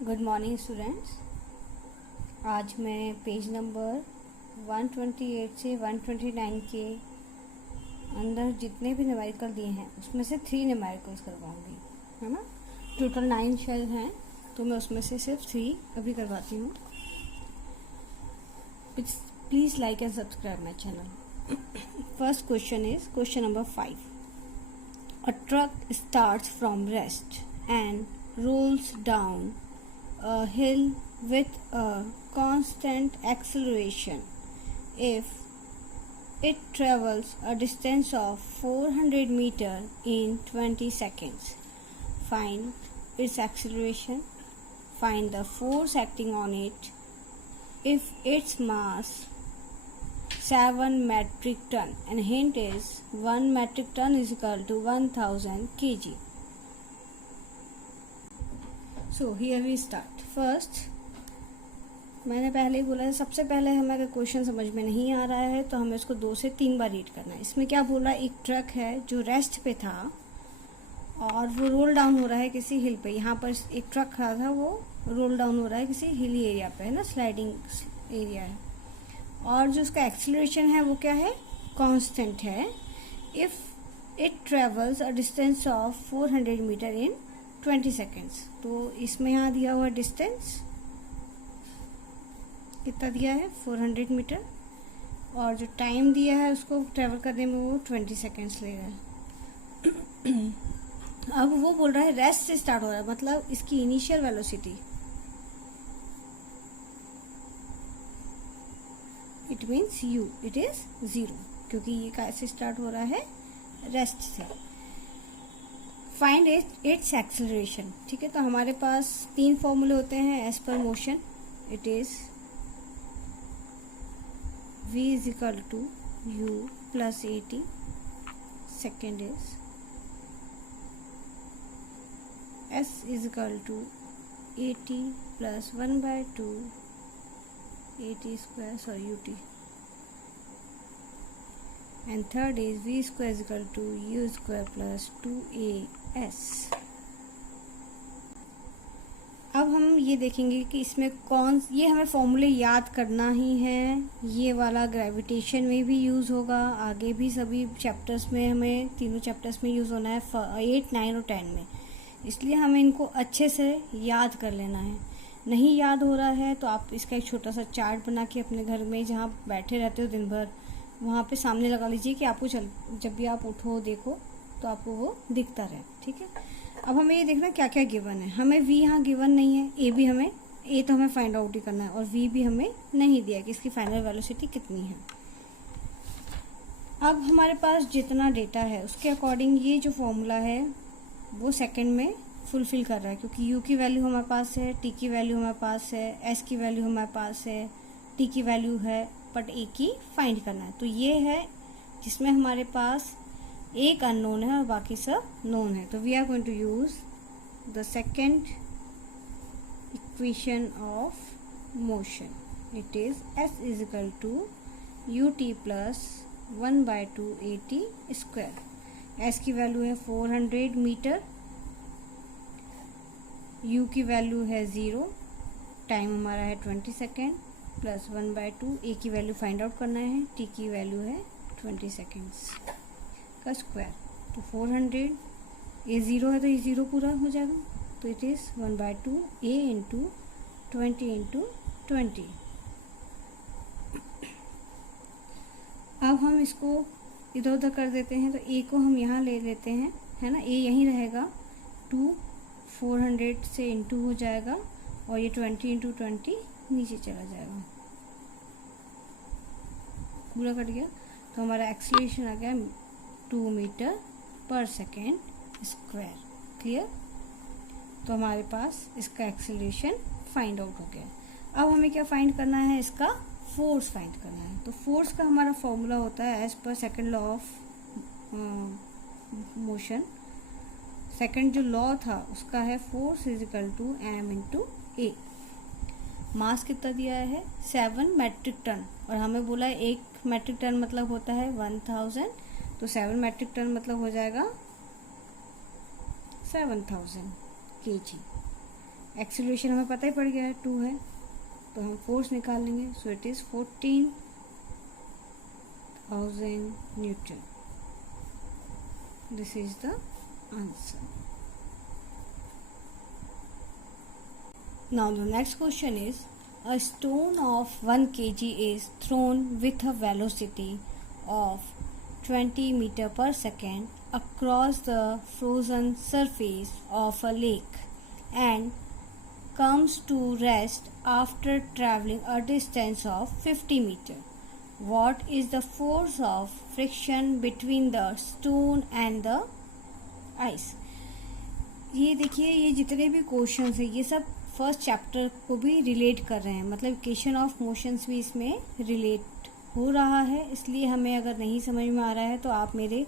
Good morning students. आज मैं page number 128 से 129 के अंदर जितने भी न्यूमेरिकल दिए हैं उसमें से 3 न्यूमेरिकल्स करवाऊंगी, है ना। टोटल 9 शेल हैं तो मैं उसमें से सिर्फ 3 अभी करवाती हूँ। Please like and subscribe my channel. First question is question number 5। A truck starts from rest and rolls down a hill with a constant acceleration. If it travels a distance of 400 meters in 20 seconds, find its acceleration, find the force acting on it. If its mass 7 metric ton, and hint is 1 metric ton is equal to 1000 kg. So here we start. First, मैंने पहले ही बोला है, सबसे पहले हमें अगर question समझ में नहीं आ रहा है तो हमें उसको 2 से 3 बार रीड करना है। इसमें क्या बोला, एक ट्रक है जो रेस्ट पे था और वो रोल डाउन हो रहा है किसी हिल पे। यहाँ पर एक ट्रक खड़ा था, वो रोल डाउन हो रहा है किसी हिली एरिया पे, है ना, स्लाइडिंग एरिया है। और जो उसका एक्सीलरेशन है वो क्या है, कांस्टेंट है। If it travels a distance of 400 metre in 20 seconds. तो इसमें यहाँ दिया हुआ डिस्टेंस कितना दिया है, 400 मीटर, और जो टाइम दिया है उसको ट्रेवल करने में वो 20 सेकेंड्स ले रहा है। अब वो बोल रहा है रेस्ट से स्टार्ट हो रहा है, मतलब इसकी initial velocity, it means you, it is 0, क्योंकि ये कैसे स्टार्ट हो रहा है, रेस्ट से। Find its acceleration. ठीक है, तो हमारे पास 3 फॉर्मूले होते हैं as per motion. It is v is equal to u plus at। Second is s is equal to at plus 1/2 at square, sorry ut। And third is v square is equal to u square plus 2as। अब हम ये देखेंगे कि इसमें ये हमें फॉर्मूले याद करना ही है। ये वाला ग्रेविटेशन में भी यूज़ होगा, आगे भी सभी चैप्टर्स में, हमें तीनों चैप्टर्स में यूज़ होना है, 8, 9 और 10 में। इसलिए हमें इनको अच्छे से याद कर लेना है। नहीं याद हो रहा है तो आप इसका एक छोटा सा चार्ट बना के अपने घर में जहाँ बैठे रहते हो दिन भर, वहाँ पे सामने लगा लीजिए कि आपको जब भी आप उठो देखो तो आपको वो दिखता रहे। ठीक है, अब हमें ये देखना क्या क्या गिवन है। हमें v यहाँ गिवन नहीं है, a तो हमें फाइंड आउट ही करना है, और v भी हमें नहीं दिया कि इसकी फाइनल वेलोसिटी कितनी है। अब हमारे पास जितना डेटा है उसके अकॉर्डिंग ये जो फॉर्मूला है वो सेकंड में फुलफिल कर रहा है, क्योंकि u की वैल्यू हमारे पास है, t की वैल्यू हमारे पास है, s की वैल्यू हमारे पास है, t की वैल्यू है, बट a की फाइंड करना है। तो ये है जिसमें हमारे पास एक अननोन है और बाकी सब नोन है। तो we are going to use the second equation of motion. It is s is equal to ut plus 1/2 at square. s की वैल्यू है 400 मीटर, u की वैल्यू है 0, टाइम हमारा है 20 सेकेंड, प्लस 1/2 a की वैल्यू फाइंड आउट करना है, t की वैल्यू है 20 सेकेंड्स का स्क्वायर। तो 400, a 0 है तो ये 0 पूरा हो जाएगा, तो it is 1/2 a into 20 into 20। अब हम इसको इधर उधर कर देते हैं, तो a को हम यहाँ ले लेते हैं, है ना, a यहीं रहेगा, 2 400 से इंटू हो जाएगा, और ये 20 इंटू 20 नीचे चला जाएगा, पूरा कट गया। तो हमारा एक्सीलरेशन आ गया 2 मीटर पर सेकेंड स्क्वायर। क्लियर, तो हमारे पास इसका एक्सीलरेशन फाइंड आउट हो गया। अब हमें क्या फाइंड करना है, इसका फोर्स फाइंड करना है। तो फोर्स का हमारा फॉर्मूला होता है एज पर second law of motion. Second जो लॉ था उसका है force is equal to m into A. Mass कितना दिया है, 7 मैट्रिक टन, और हमें बोला है 1 मैट्रिक टन मतलब होता है 1000, तो 7 मैट्रिक टन मतलब हो जाएगा 7000 kg। एक्सीलरेशन हमें पता ही पड़ गया है 2 है, तो हम फोर्स निकाल लेंगे. So it is 14,000 Newton. This is the answer. Now the next question is, a stone of 1 kg is thrown with a velocity of 20 meter per second across the frozen surface of a lake and comes to rest after traveling a distance of 50 meter. What is the force of friction between the stone and the ice? ये देखिए, ये जितने भी questions हैं ये सब first chapter को भी रिलेट कर रहे हैं, मतलब इक्वेशन ऑफ मोशंस भी इसमें रिलेट हो रहा है. इसलिए हमें अगर नहीं समझ में आ रहा है तो आप मेरे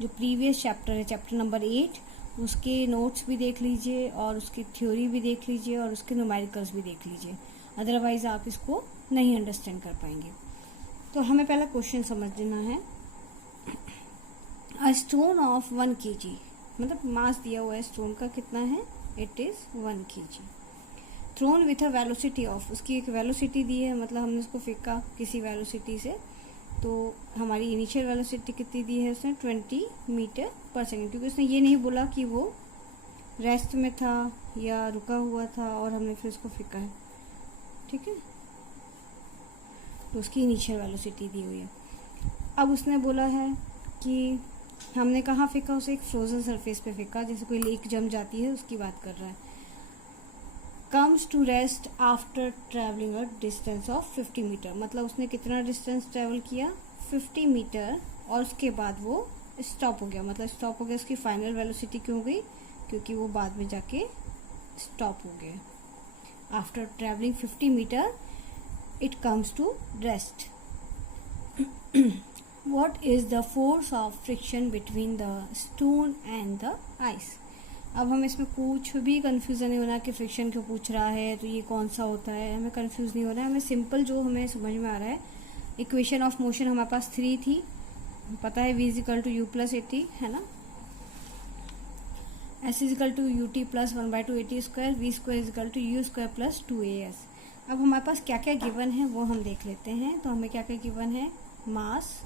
जो प्रीवियस चैप्टर है, चैप्टर नंबर 8, उसके नोट्स भी देख लीजिए और उसकी थ्योरी भी देख लीजिए और उसके न्यूमेरिकल्स भी देख लीजिए. अदरवाइज आप इसको नहीं अंडरस्टैंड कर पाएंगे. तो हमें पहला क्वेश्चन समझना है. अ स्टोन ऑफ 1 kg, मतलब मास दिया हुआ है स्टोन का कितना है, it is 1 kg. Thrown with a velocity of, उसकी एक वेलोसिटी दी है, मतलब हमने उसको फेंका किसी वेलोसिटी से, तो हमारी इनिशियल वेलोसिटी कितनी दी है उसने, 20 मीटर पर सेकेंड, क्योंकि उसने ये नहीं बोला कि वो रेस्ट में था या रुका हुआ था और हमने फिर उसको फेंका है. ठीक है, तो उसकी इनिशियल वेलोसिटी दी हुई है. अब उसने बोला है कि हमने कहाँ फेंका उसे, एक फ्रोजन सरफेस पे फेंका, जैसे कोई लेक जम जाती है उसकी बात कर रहा है. Comes to rest after travelling a distance of 50 metre, मतलब उसने कितना डिस्टेंस ट्रैवल किया, 50 मीटर, और उसके बाद वो स्टॉप हो गया. मतलब स्टॉप हो गया, उसकी फाइनल वेलोसिटी क्यों गई, क्योंकि वो बाद में जाके स्टॉप हो गया. After travelling 50 metre it comes to rest. What is the force of friction between the stone and the ice? अब हमें इसमें कुछ भी कंफ्यूजन नहीं होना कि फ्रिक्शन क्यों पूछ रहा है, तो ये कौन सा होता है, हमें कंफ्यूज नहीं होना है. हमें सिंपल जो हमें समझ में आ रहा है, इक्वेशन ऑफ मोशन हमारे पास 3 थी, पता है v is equal to u plus a t है ना, s is equal to u t plus 1/2 a t square, v square is equal to u square plus 2as. अब हमारे पास क्या क्या गिवन है वो हम देख लेते हैं. तो हमें क्या क्या गिवन है, मास,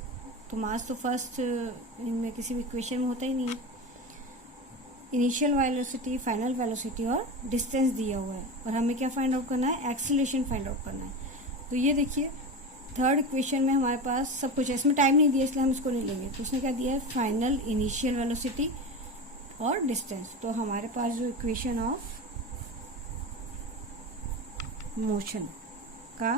तो मास तो फर्स्ट इनमें किसी भी इक्वेशन में होता ही नहीं है. इनिशियल वेलोसिटी, फाइनल वेलोसिटी और डिस्टेंस दिया हुआ है, और हमें क्या फाइंड आउट करना है, एक्सीलरेशन फाइंड आउट करना है. तो ये देखिए थर्ड इक्वेशन में हमारे पास सब कुछ है, इसमें टाइम नहीं दिया इसलिए हम इसको नहीं लेंगे. तो उसने क्या दिया है, फाइनल, इनिशियल वेलोसिटी और डिस्टेंस. तो हमारे पास जो इक्वेशन ऑफ मोशन का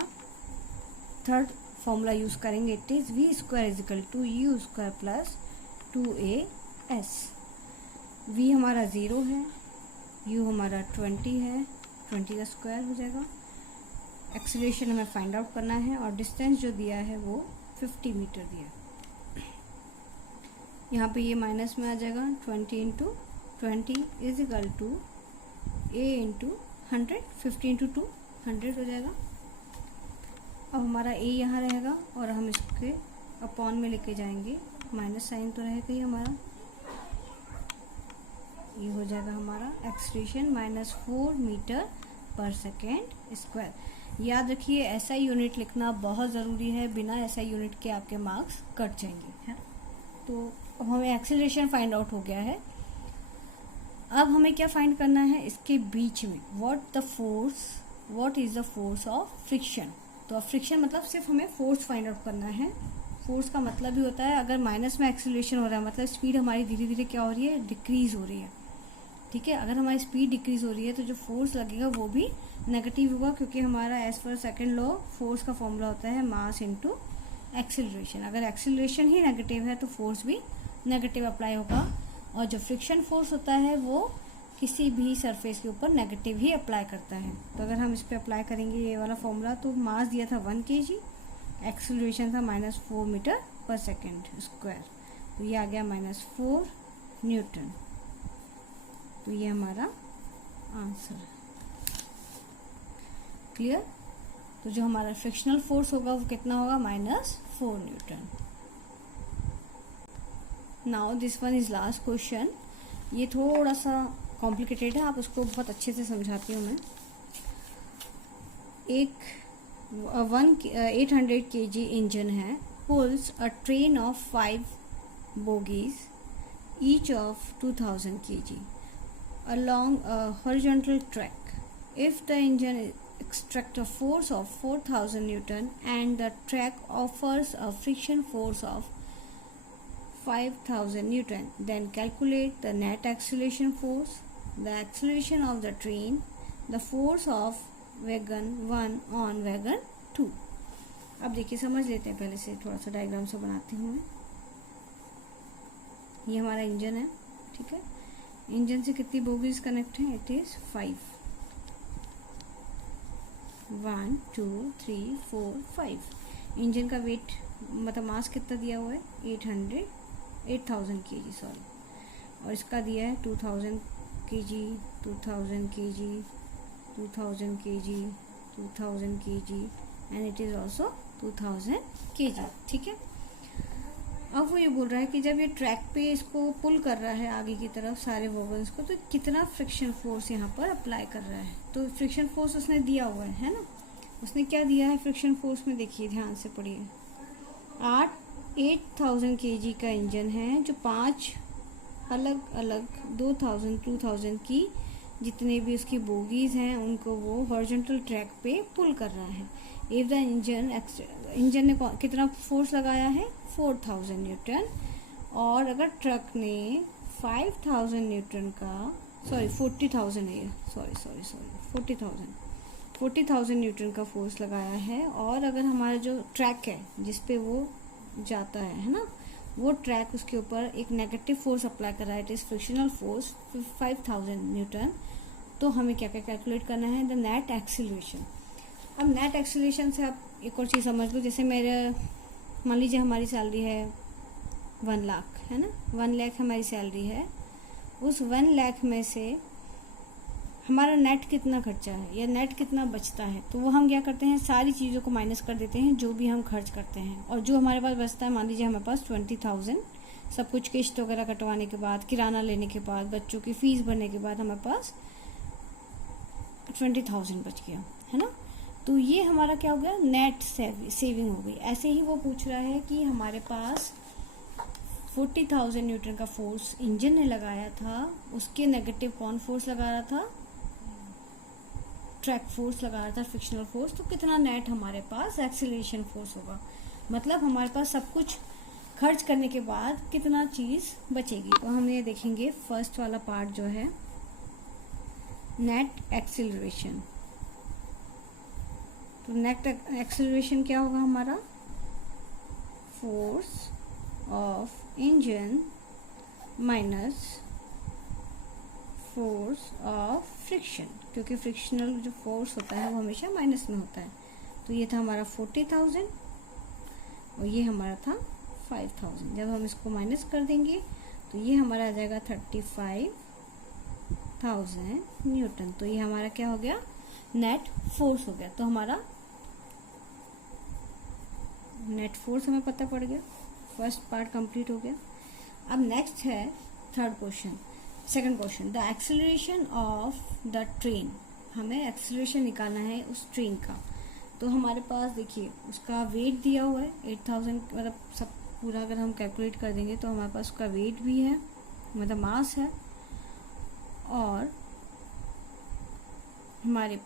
थर्ड फॉर्मूला यूज करेंगे, it is v square is equal to u square plus 2as. V हमारा 0 है, यू हमारा 20 है, 20 का स्क्वायर हो जाएगा. एक्सीलरेशन हमें फाइंड आउट करना है और डिस्टेंस जो दिया है वो 50 मीटर दिया. यहाँ पे ये माइनस में आ जाएगा, 20 into 20 is equal to a into 100, 50 into 2 100 हो जाएगा. अब हमारा a यहाँ रहेगा और हम इसके अपॉन में लेके जाएंगे, माइनस साइन तो रहेगा ही हमारा, ये हो जाएगा हमारा एक्सीलरेशन -4 मीटर पर सेकेंड स्क्वायर. याद रखिए ऐसा यूनिट लिखना बहुत ज़रूरी है, बिना ऐसा यूनिट के आपके मार्क्स कट जाएंगे, है. तो हमें एक्सीलरेशन फाइंड आउट हो गया है. अब हमें क्या फाइंड करना है, इसके बीच में what is the force of friction. तो फ्रिक्शन मतलब सिर्फ हमें फोर्स फाइंड आउट करना है. फोर्स का मतलब भी होता है, अगर माइनस में एक्सीलरेशन हो रहा है मतलब स्पीड हमारी धीरे धीरे क्या हो रही है, डिक्रीज हो रही है. ठीक है, अगर हमारी स्पीड डिक्रीज हो रही है तो जो फोर्स लगेगा वो भी नेगेटिव होगा, क्योंकि हमारा as per second law force का फॉर्मूला होता है मास इनटू एक्सीलरेशन. अगर एक्सीलरेशन ही नेगेटिव है तो फोर्स भी नेगेटिव अप्लाई होगा, और जो फ्रिक्शन फोर्स होता है वो किसी भी सरफेस के ऊपर नेगेटिव ही अप्लाई करता है. तो अगर हम इस पर अप्लाई करेंगे ये वाला फॉर्मूला, तो मास दिया था 1 kg, एक्सीलरेशन था -4 मीटर पर सेकेंड स्क्वायर, तो ये आ गया -4 न्यूटन. तो ये हमारा आंसर है. क्लियर. तो जो हमारा फ्रिक्शनल फोर्स होगा वो कितना होगा, -4 Newton. Now this one is last question. ये थोड़ा सा कॉम्प्लिकेटेड है, आप उसको बहुत अच्छे से समझाती हूँ मैं। एक 800 kg इंजन है, pools a train of 5 bogies each of 2000 kg along a horizontal track. If the engine extracts a force of 4000 Newton and the track offers a friction force of 5000 Newton, then calculate the net acceleration force, the acceleration of the train, the force of wagon 1 on wagon 2. अब देखिए समझ लेते हैं, पहले से थोड़ा सा diagram से बनाती हूँ मैं। ये हमारा इंजन है, ठीक है। इंजन से कितनी बोगीज कनेक्ट हैं? It is 5, 1 2 3 4 5। इंजन का वेट मतलब मास कितना दिया हुआ है? 8000 kg, सॉरी। और इसका दिया है 2000 kg, 2000 kg, 2000 kg, 2000 kg and it is also 2000 kg, ठीक है। अब वो ये बोल रहा है कि जब ये ट्रैक पे इसको पुल कर रहा है आगे की तरफ सारे वॉगन्स को, तो कितना फ्रिक्शन फोर्स यहाँ पर अप्लाई कर रहा है। तो फ्रिक्शन फोर्स उसने दिया हुआ है ना। उसने क्या दिया है फ्रिक्शन फोर्स में? देखिए ध्यान से पढ़िए। 8000 kg का इंजन है जो 5 अलग अलग 2000 की जितने भी उसकी बोगीज हैं उनको वो हॉरिजॉन्टल ट्रैक पे पुल कर रहा है। इफ द इंजन ने कितना फोर्स लगाया है? 4000 न्यूटन। और अगर ट्रक ने 5000 न्यूटन का, सॉरी 40,000 है ये, सॉरी 40,000 न्यूटन का फोर्स लगाया है। और अगर हमारा जो ट्रैक है जिस पे वो जाता है ना, वो ट्रैक उसके ऊपर एक नेगेटिव फोर्स अप्लाई कर रहा है, it is frictional force 5000 Newton. तो हमें क्या क्या कैलकुलेट करना है? The net acceleration. अब नेट एक्सीलरेशन से आप एक और चीज़ समझ लो। जैसे मेरे मान लीजिए हमारी सैलरी है 1 लाख, है ना। 1 लाख हमारी सैलरी है। उस 1 लाख में से हमारा नेट कितना खर्चा है या नेट कितना बचता है, तो वो हम क्या करते हैं? सारी चीज़ों को माइनस कर देते हैं जो भी हम खर्च करते हैं। और जो हमारे पास बचता है, मान लीजिए हमारे पास 20,000, सब कुछ किस्त वगैरह कटवाने के बाद, किराना लेने के बाद, बच्चों की फीस भरने के बाद हमारे पास 20,000 बच गया, है ना। तो ये हमारा क्या हो गया? नेट सेविंग हो गई। ऐसे ही वो पूछ रहा है कि हमारे पास 40,000 न्यूटन का फोर्स इंजन ने लगाया था, उसके नेगेटिव कौन फोर्स लगा रहा था? ट्रैक फोर्स लगा रहा था, फ्रिक्शनल फोर्स। तो कितना नेट हमारे पास एक्सीलरेशन फोर्स होगा? मतलब हमारे पास सब कुछ खर्च करने के बाद कितना चीज बचेगी। तो हम ये देखेंगे फर्स्ट वाला पार्ट जो है नेट एक्सीलरेशन। तो नेट एक्सीलरेशन क्या होगा हमारा? Force of engine minus force of friction, क्योंकि फ्रिक्शनल जो फोर्स होता है वो हमेशा माइनस में होता है। तो ये था हमारा 40,000 और ये हमारा था 5,000। जब हम इसको माइनस कर देंगे तो ये हमारा आ जाएगा 35,000 न्यूटन। तो ये हमारा क्या हो गया? नेट फोर्स हो गया। तो हमारा नेट फोर्स हमें पता पड़ गया। फर्स्ट पार्ट कंप्लीट हो गया। अब नेक्स्ट है third question, second question, the acceleration of the train. हमें एक्सेलरेशन निकालना है उस ट्रेन का। तो हमारे पास देखिए उसका वेट दिया हुआ है 8000, मतलब सब पूरा अगर हम कैलकुलेट कर देंगे तो हमारे पास उसका वेट भी है, मतलब मास है। और हमारे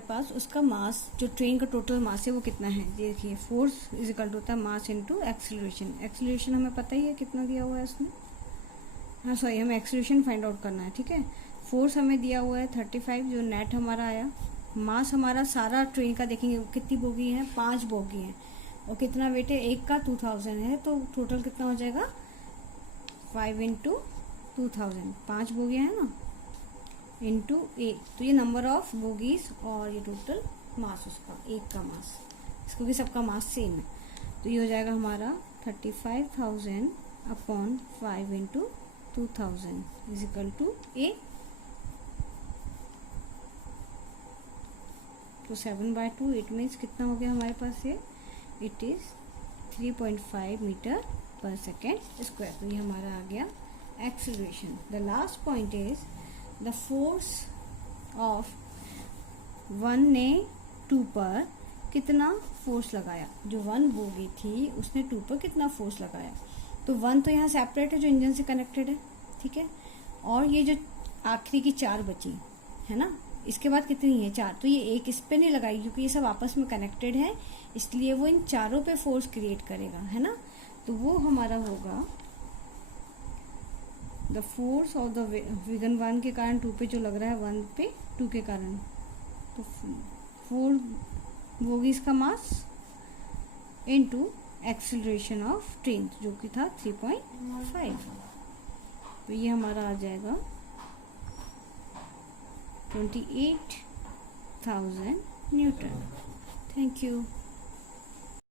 पास उसका मास, जो ट्रेन का टोटल मास है वो कितना है। देखिए फोर्स इज इक्वल टू होता है मास इनटू एक्सीलरेशन। एक्सीलरेशन हमें पता ही है कितना दिया हुआ है उसने। हाँ सॉरी, हमें एक्सीलरेशन फाइंड आउट करना है, ठीक है। फोर्स हमें दिया हुआ है 35 जो नेट हमारा आया। मास हमारा सारा ट्रेन का देखेंगे कितनी बोगी है? 5 बोगी है। और कितना वेट है? एक का 2000 है। तो टोटल कितना हो जाएगा? 5 इंटू 2000, 5 बोगियाँ है ना, इंटू 8। तो ये नंबर ऑफ बोगीज और ये टोटल मास उसका, एक का मास, इसको भी सबका मास सेम है। तो ये हो जाएगा हमारा 35,000 upon 5 into 2000 is equal to 8। तो 7/2, इट मीन्स कितना हो गया हमारे पास ये? इट इज 3.5 मीटर पर सेकेंड स्क्वायर। तो ये हमारा आ गया acceleration. The last point is the force of 1 ने 2 पर कितना फोर्स लगाया। जो 1 बोगी थी उसने 2 पर कितना फोर्स लगाया। तो 1 तो यहाँ सेपरेट है जो इंजन से कनेक्टेड है, ठीक है। और ये जो आखिरी की 4 बची है ना, इसके बाद कितनी है 4, तो ये एक इस पे नहीं लगाई क्योंकि ये सब आपस में कनेक्टेड है, इसलिए वो इन चारों पे फोर्स क्रिएट करेगा, है ना। तो वो हमारा होगा the force of the vegan 1 के कारण 2 पे जो लग रहा है 1 पे 2 के कारण, तो 4 बोगीज का mass into acceleration of train जो कि था 3.5। तो ये हमारा आ जाएगा 28,000 न्यूटन। Thank you.